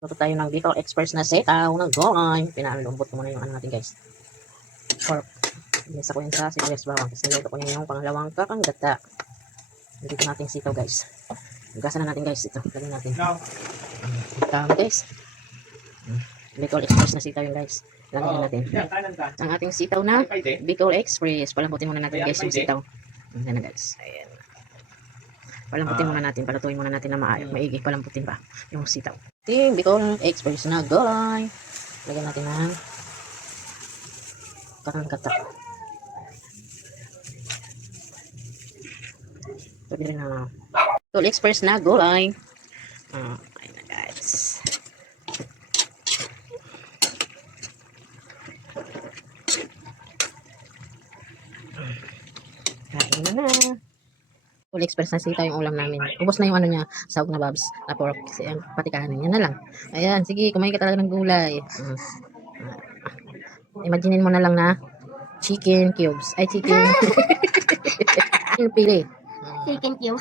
Luto tayo ng Bicol Express na setaw na gulay. Pinalambot ko muna yung ano natin guys. Pork. Inisa ko yan sa sibuyas bawang. Kasi niluto ko yan yung pangalawang kakanggata. Dito natin sitaw guys. Hugasan na natin guys ito. Lagyan natin. Tama guys. Bicol Express na sitaw yun guys. Lagyan natin. Ang ating sitaw na Bicol Express. Palambutin muna natin guys yung sitaw. Ayan na guys. Ayan. Palambutin muna natin. Palutuin muna natin na maigi. Palambutin pa yung sitaw. Ating Bicol Express na gulay. Lagyan natin ng kakanggata. Pwede rin na Bicol Express na gulay. Ayan na guys. Kain na na. Bicol Express na sitaw yung ulam namin. Ubos na yung ano niya, sahog na babs, na pork. Kasi ang patikahanin niya na lang. Ayan, sige, kumain ka talaga ng gulay. Imaginin mo na lang na chicken cubes. Ay, chicken. Pili. Chicken cube.